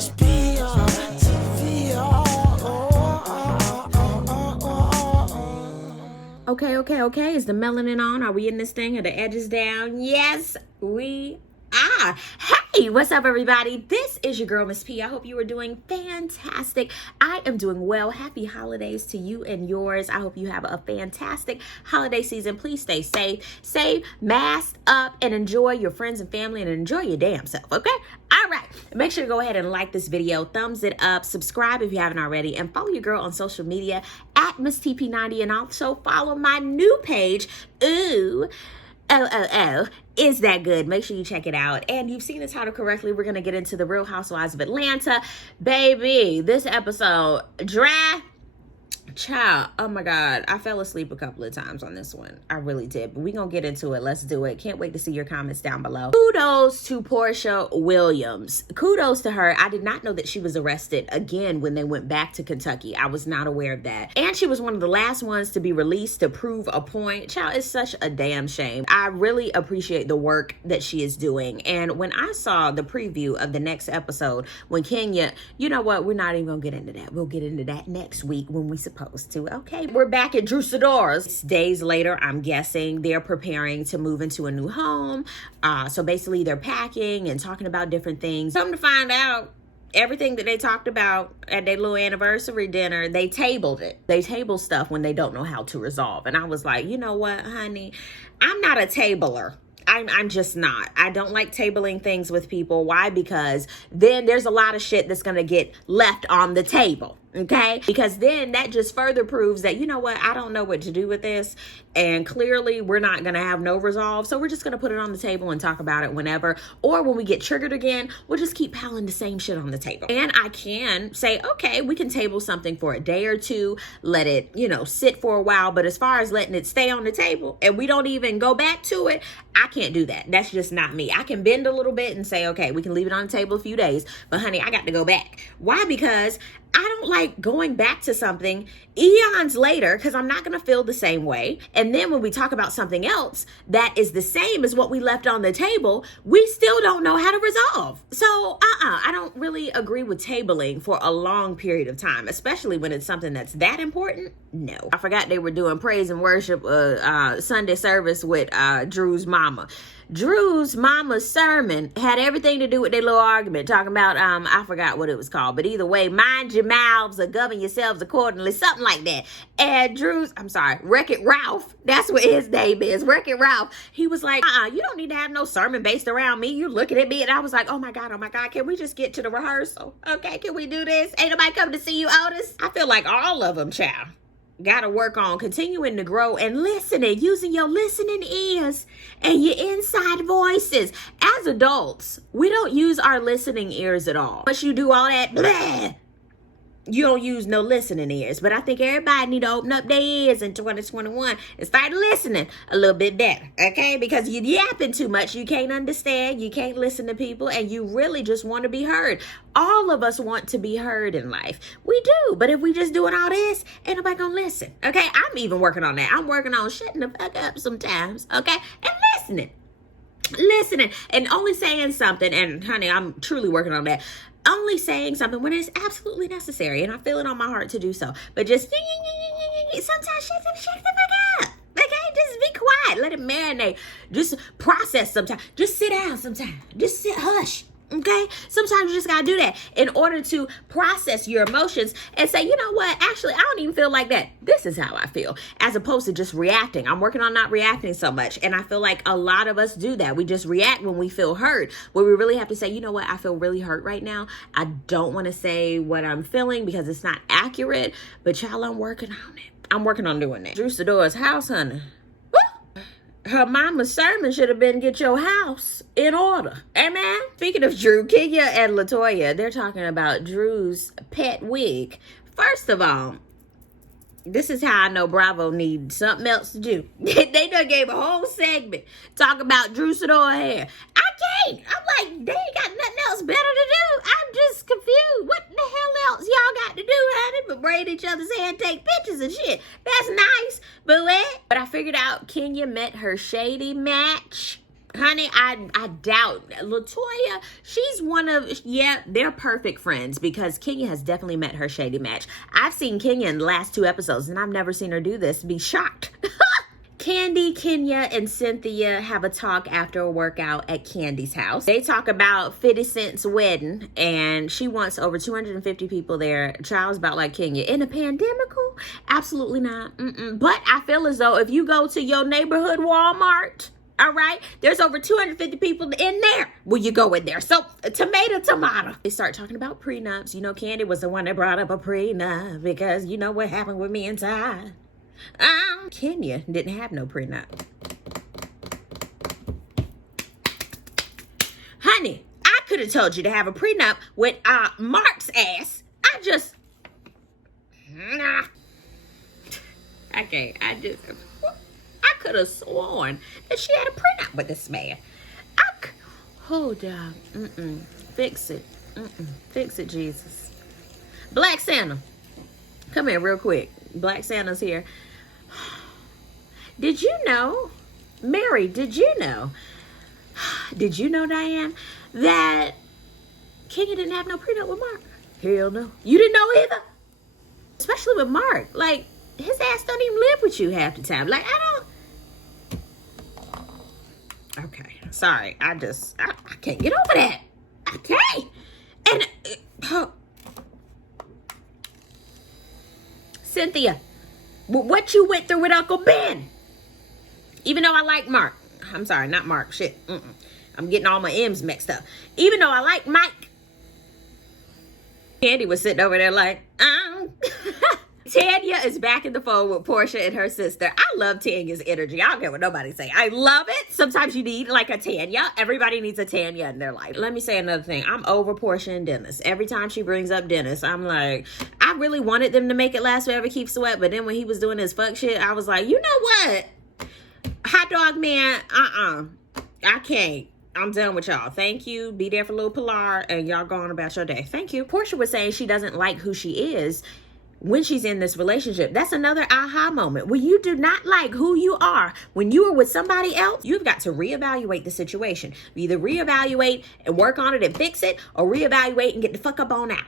Miss P on TV. Okay. Is the melanin on? Are we in this thing? Are the edges down? Yes, we are. Hey, what's up, everybody? This is your girl, Miss P. I hope you are doing fantastic. I am doing well. Happy holidays to you and yours. I hope you have a fantastic holiday season. Please stay safe, mask up, and enjoy your friends and family and enjoy your damn self, okay? All right. Make sure to go ahead and like this video, thumbs it up, subscribe if you haven't already, and follow your girl on social media at Miss TP90, and also follow my new page, Is That Good? Make sure you check it out. And you've seen the title correctly. We're going to get into the Real Housewives of Atlanta. Baby, this episode, dry. Child, oh my God, I fell asleep a couple of times on this one. I really did, but we're gonna get into it. Let's do it. Can't wait to see your comments down below. Kudos to Portia Williams. Kudos to her. I did not know that she was arrested again when they went back to Kentucky. I was not aware of that. And she was one of the last ones to be released to prove a point. Child, it's such a damn shame. I really appreciate the work that she is doing. And when I saw the preview of the next episode, when Kenya, you know what, we're not even gonna get into that. We'll get into that next week when we supposed to. Okay, we're back at Drew Sidor's. Days later, I'm guessing they're preparing to move into a new home. So basically they're packing and talking about different things. Come to find out, everything that they talked about at their little anniversary dinner, they tabled it. They table stuff when they don't know how to resolve. And I was like, you know what, honey, I'm not a tabler. I'm just not. I don't like tabling things with people. Why? Because then there's a lot of shit that's going to get left on the table. Okay? Because then that just further proves that, you know what, I don't know what to do with this. And clearly we're not going to have no resolve. So we're just going to put it on the table and talk about it whenever. Or when we get triggered again, we'll just keep piling the same shit on the table. And I can say, okay, we can table something for a day or two. Let it, sit for a while. But as far as letting it stay on the table and we don't even go back to it, I can't do that. That's just not me. I can bend a little bit and say, okay, we can leave it on the table a few days. But honey, I got to go back. Why? Because I don't like going back to something eons later because I'm not going to feel the same way. And then when we talk about something else that is the same as what we left on the table, we still don't know how to resolve. So, I don't really agree with tabling for a long period of time, especially when it's something that's that important. No. I forgot they were doing praise and worship Sunday service with Drew's mama. Drew's mama's sermon had everything to do with their little argument, talking about, I forgot what it was called, but either way, mind your mouths or govern yourselves accordingly, something like that. And Wreck-It Ralph, that's what his name is, Wreck-It Ralph. He was like, you don't need to have no sermon based around me. You're looking at me. And I was like, oh my God, can we just get to the rehearsal? Okay, can we do this? Ain't nobody coming to see you, Otis? I feel like all of them, child, got to work on continuing to grow and listening, using your listening ears and your inside voices. As adults, we don't use our listening ears at all. Once you do all that, blah, you don't use no listening ears. But I think everybody need to open up their ears in 2021 and start listening a little bit better, okay? Because you're yapping too much. You can't understand. You can't listen to people. And you really just want to be heard. All of us want to be heard in life. We do. But if we just doing all this, ain't nobody gonna listen, okay? I'm even working on that. I'm working on shutting the fuck up sometimes, okay? And listening and only saying something. And honey, I'm truly working on that. Only saying something when it's absolutely necessary, and I feel it on my heart to do so. But just sometimes shut the fuck up. Okay, just be quiet. Let it marinate. Just process sometimes. Just sit down sometimes. Just hush. Okay, sometimes you just gotta do that in order to process your emotions and say, you know what, actually, I don't even feel like that. This is how I feel, as opposed to just reacting. I'm working on not reacting so much. And I feel like a lot of us do that. We just react when we feel hurt, where we really have to say, you know what, I feel really hurt right now. I don't want to say what I'm feeling because it's not accurate, but y'all, I'm working on it. I'm working on doing that. Drew Sidor's house, honey. Her mama's sermon should have been get your house in order. Amen. Speaking of Drew, Kenya and LaToya, they're talking about Drew's pet wig. First of all, this is how I know Bravo needs something else to do. They done gave a whole segment talking about Drew Sidor hair. I can't. I'm like, they ain't got nothing else better to do. I'm just confused. What the hell else y'all got to do, honey, but braid each other's hair and take pictures and shit? That's nice, but what? But I figured out Kenya met her shady match Honey, I doubt Latoya. She's one of, yeah, they're perfect friends because Kenya has definitely met her shady match. I've seen Kenya in the last 2 episodes and I've never seen her do this. Be shocked. Candy, Kenya, and Cynthia have a talk after a workout at Candy's house. They talk about 50 Cent's wedding, and she wants over 250 people there. Child's about like Kenya. In a pandemical? Absolutely not. But I feel as though if you go to your neighborhood Walmart, all right, there's over 250 people in there. Will you go in there? So, tomato. They start talking about prenups. You know, Candy was the one that brought up a prenup because you know what happened with me and Ty. Kenya didn't have no prenup. Honey, I could have told you to have a prenup with Mark's ass. I could have sworn that she had a prenup with this man. Hold on. Fix it. Fix it, Jesus. Black Santa. Come here real quick. Black Santa's here. Did you know, Mary, did you know, Diane, that Kenya didn't have no prenup with Mark? Hell no. You didn't know either? Especially with Mark. Like, his ass don't even live with you half the time. Like, I don't... Okay, sorry. I can't get over that. I can't. And, Cynthia, what you went through with Uncle Ben? Even though I like Mark. I'm sorry, not Mark. Shit. I'm getting all my M's mixed up. Even though I like Mike. Candy was sitting over there like, Tanya is back in the phone with Portia and her sister. I love Tanya's energy. I don't care what nobody say. I love it. Sometimes you need like a Tanya. Everybody needs a Tanya in their life. Let me say another thing. I'm over Portia and Dennis. Every time she brings up Dennis, I'm like, I really wanted them to make it last forever, keep sweat. But then when he was doing his fuck shit, I was like, you know what? Hot dog man, I can't. I'm done with y'all. Thank you. Be there for little Pilar and y'all go on about your day. Thank you. Portia was saying she doesn't like who she is when she's in this relationship. That's another aha moment. When you do not like who you are, when you are with somebody else, you've got to reevaluate the situation. Either reevaluate and work on it and fix it, or reevaluate and get the fuck up on out.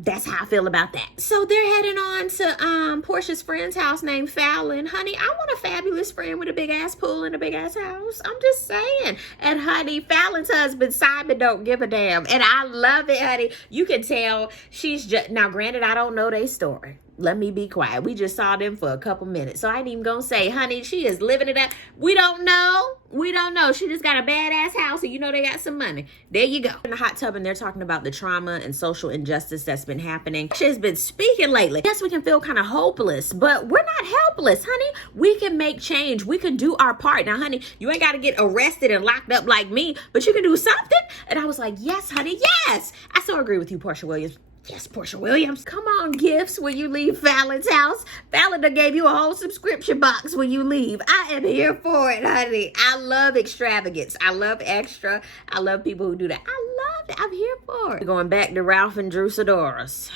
That's how I feel about that. So they're heading on to Portia's friend's house named Fallon. Honey, I want a fabulous friend with a big ass pool and a big ass house. I'm just saying. And honey, Fallon's husband Simon don't give a damn. And I love it, honey. You can tell she's just, now granted, I don't know their story. Let me be quiet. We just saw them for a couple minutes. So I ain't even gonna say, honey, she is living it up. We don't know. We don't know. She just got a badass house and you know they got some money. There you go. In the hot tub and they're talking about the trauma and social injustice that's been happening. She has been speaking lately. Yes, we can feel kind of hopeless, but we're not helpless, honey. We can make change. We can do our part. Now, honey, you ain't got to get arrested and locked up like me, but you can do something. And I was like, yes, honey, yes. I so agree with you, Portia Williams. Yes, Portia Williams. Come on, gifts, when you leave Fallon's house. Fallon done gave you a whole subscription box when you leave. I am here for it, honey. I love extravagance. I love extra. I love people who do that. I love it. I'm here for it. Going back to Ralph and Drew Sidora's.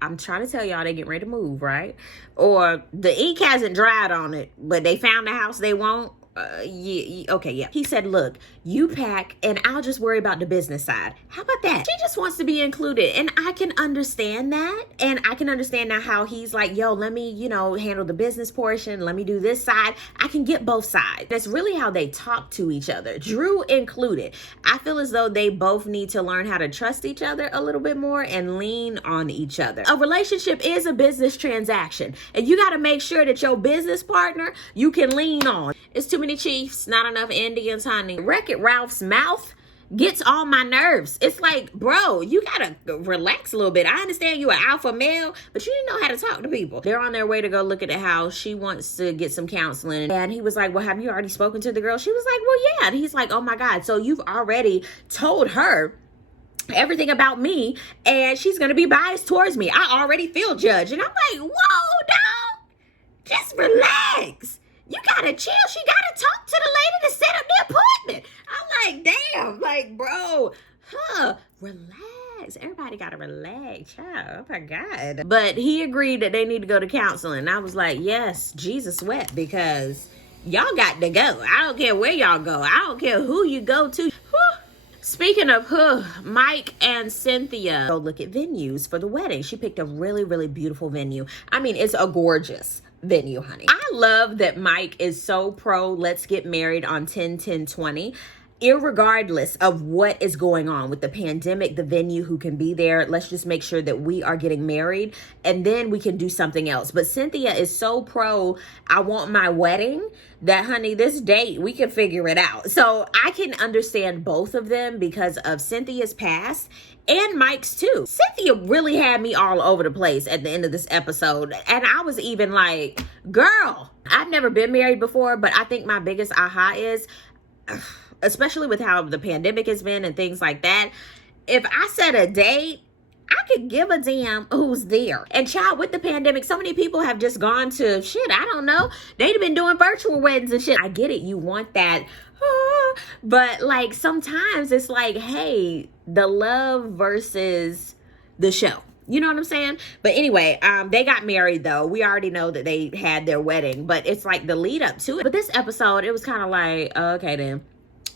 I'm trying to tell y'all they getting ready to move, right? Or the ink hasn't dried on it, but they found the house they want. Okay. He said, look, you pack and I'll just worry about the business side. How about that? She just wants to be included. And I can understand that. And I can understand now how he's like, yo, let me, handle the business portion. Let me do this side. I can get both sides. That's really how they talk to each other. Drew included. I feel as though they both need to learn how to trust each other a little bit more and lean on each other. A relationship is a business transaction. And you got to make sure that your business partner, you can lean on. It's too many chiefs, not enough Indians, honey. Wreck-It Ralph's mouth gets on my nerves. It's like, bro, you gotta relax a little bit. I understand you an alpha male, but you didn't know how to talk to people. They're on their way to go look at the house. She wants to get some counseling. And he was like, well, have you already spoken to the girl? She was like, well, yeah. And he's like, oh my God. So you've already told her everything about me and she's gonna be biased towards me. I already feel judged. And I'm like, whoa, dog, just relax. You gotta chill. She gotta talk to the lady to set up the appointment. I'm like, damn, like, bro, relax. Everybody gotta relax, child. Oh my God. But he agreed that they need to go to counseling. I was like, yes, Jesus wept, because y'all got to go. I don't care where y'all go. I don't care who you go to. Whew. Speaking of who, Mike and Cynthia go look at venues for the wedding. She picked a really, really beautiful venue. I mean, it's a gorgeous venue, honey. I love that Mike is so pro let's get married on 10-10-20. Irregardless of what is going on with the pandemic, the venue, who can be there, let's just make sure that we are getting married and then we can do something else. But Cynthia is so pro, I want my wedding, that honey, this date, we can figure it out. So I can understand both of them because of Cynthia's past and Mike's too. Cynthia really had me all over the place at the end of this episode. And I was even like, girl, I've never been married before, but I think my biggest aha is, especially with how the pandemic has been and things like that, if I set a date, I could give a damn who's there. And child, with the pandemic, so many people have just gone to shit, I don't know. They've been doing virtual weddings and shit. I get it. You want that. But like sometimes it's like, hey, the love versus the show. You know what I'm saying? But anyway, they got married though. We already know that they had their wedding, but it's like the lead up to it. But this episode, it was kind of like, okay then.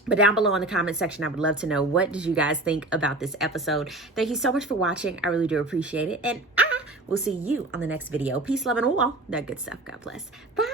But down below in the comment section, I would love to know, what did you guys think about this episode? Thank you so much for watching. I really do appreciate it. And I will see you on the next video. Peace, love, and all that good stuff. God bless. Bye.